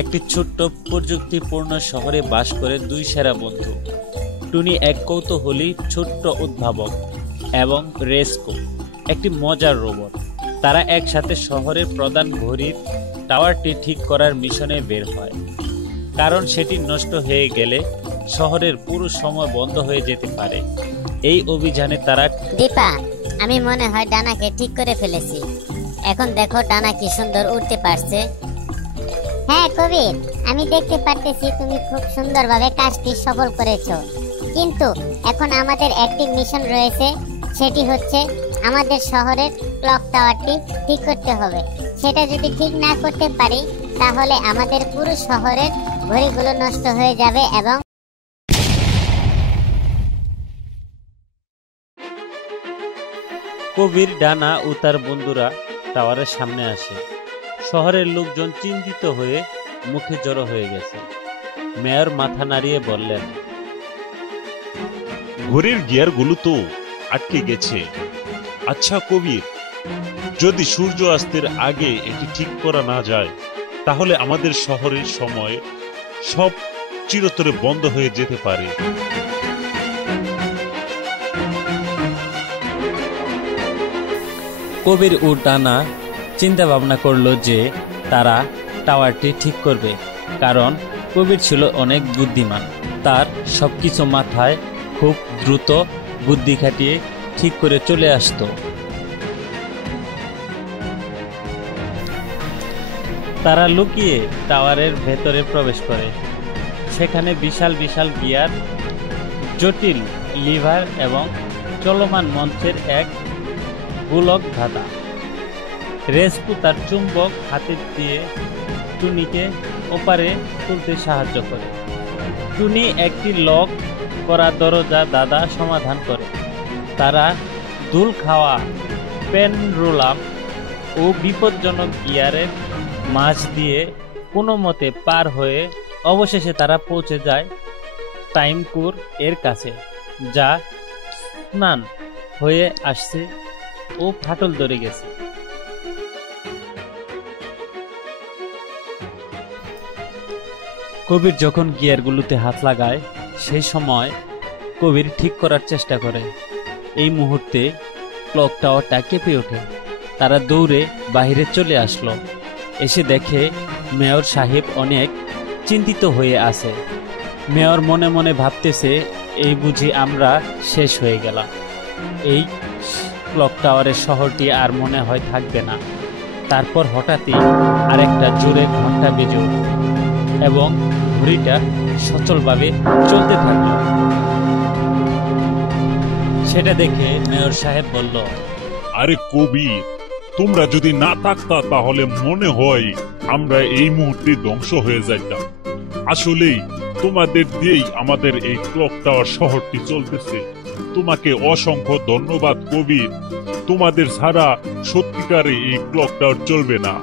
একটি ছোট্ট প্রযুক্তিপূর্ণ শহরে বাস করে দুই সেরা বন্ধু। টুনি এক কৌতূহলী ছোট্ট উদ্ভাবক এবং রেস্কো একটি মজার রোবট। তারা একসাথে শহরের প্রধান ঘড়ির টাওয়ারটি ঠিক করার মিশনে বের হয়, কারণ সেটি নষ্ট হয়ে গেলে শহরের পুরো সময় বন্ধ হয়ে যেতে পারে। এই অভিযানে তারা দীপা, আমি মনে হয় ডানাকে ঠিক করে ফেলেছি। এখন দেখো ডানা কি সুন্দর উড়তে পারছে। হ্যাঁ কবির, আমি দেখতে পারতেছি তুমি খুব সুন্দরভাবে কাজটি সফল করেছো। কিন্তু এখন আমাদের একটি মিশন রয়েছে, সেটি হচ্ছে আমাদের শহরের ক্লক টাওয়ারটি ঠিক করতে হবে। সেটা যদি ঠিক না করতে পারি তাহলে আমাদের পুরো শহরের ঘড়িগুলো নষ্ট হয়ে যাবে এবং কবির, ডানা ও তার বন্ধুরা টাওয়ারের সামনে আসে। শহরের লোকজন চিন্তিত হয়ে মুখে জড়ো হয়ে গেছে। মেয়র মাথা নাড়িয়ে বললেন, ঘড়ির গিয়ারগুলো তো আটকে গেছে। আচ্ছা কবির, যদি সূর্য অস্তের আগে এটি ঠিক করা না যায় তাহলে আমাদের শহরের সময় সব চিরতরে বন্ধ হয়ে যেতে পারে। কবির ও ডানা চিন্তা ভাবনা করলো যে তারা টাওয়ারটি ঠিক করবে, কারণ কবির ছিল অনেক বুদ্ধিমান। তার সবকিছু মাথায় খুব দ্রুত বুদ্ধি খাটিয়ে ঠিক করে চলে আসতো। তারা লুকিয়ে টাওয়ারের ভেতরে প্রবেশ করে। সেখানে বিশাল বিশাল গিয়ার, জটিল লিভার এবং চলমান মঞ্চের এক গোলক ধাঁধা। রেস্কু তার চুম্বক হাতে দিয়ে টুনিকে ওপারে তুলতে সাহায্য করে। টুনি একটি লক করা দরজা দাদা সমাধান করে। তারা দুল খাওয়া পেনডুলাম ও বিপজ্জনক গিয়ারের মাঝ দিয়ে কোনো মতে পার হয়ে অবশেষে তারা পৌঁছে যায় টাইমকুর এর কাছে, যা স্নান হয়ে আসছে ও ফাটল ধরে গেছে। কবির যখন গিয়ারগুলোতে হাত লাগায় সেই সময় কবির ঠিক করার চেষ্টা করে। এই মুহূর্তে ক্লক টাওয়ারটা কেঁপে ওঠে। তারা দৌড়ে বাহিরে চলে আসলো। এসে দেখে মেয়র সাহেব অনেক চিন্তিত হয়ে আছে। মেয়র মনে মনে ভাবতেছে, এই বুঝি আমরা শেষ হয়ে গেলাম। এই ক্লক টাওয়ারের শহরটি আর মনে হয় থাকবে না। তারপর হঠাৎই আরেকটা জোরে ঘন্টা বেজে উঠল এবং ঘড়িটা সচলভাবে চলতে থাকলো। সেটা দেখে মেয়র সাহেব বলল, আরে কবির, তোমরা যদি না থাকতা তাহলে মনে হয় আমরা এই মুহূর্তে ধ্বংস হয়ে যাইতাম। আসলেই তোমাদের দিয়েই আমাদের এই ক্লক টাওয়ার শহরটি চলতেছে। তোমাকে অসংখ্য ধন্যবাদ কবির। তোমাদের ছাড়া সত্যিকারে এই ক্লক টাওয়ার চলবে না।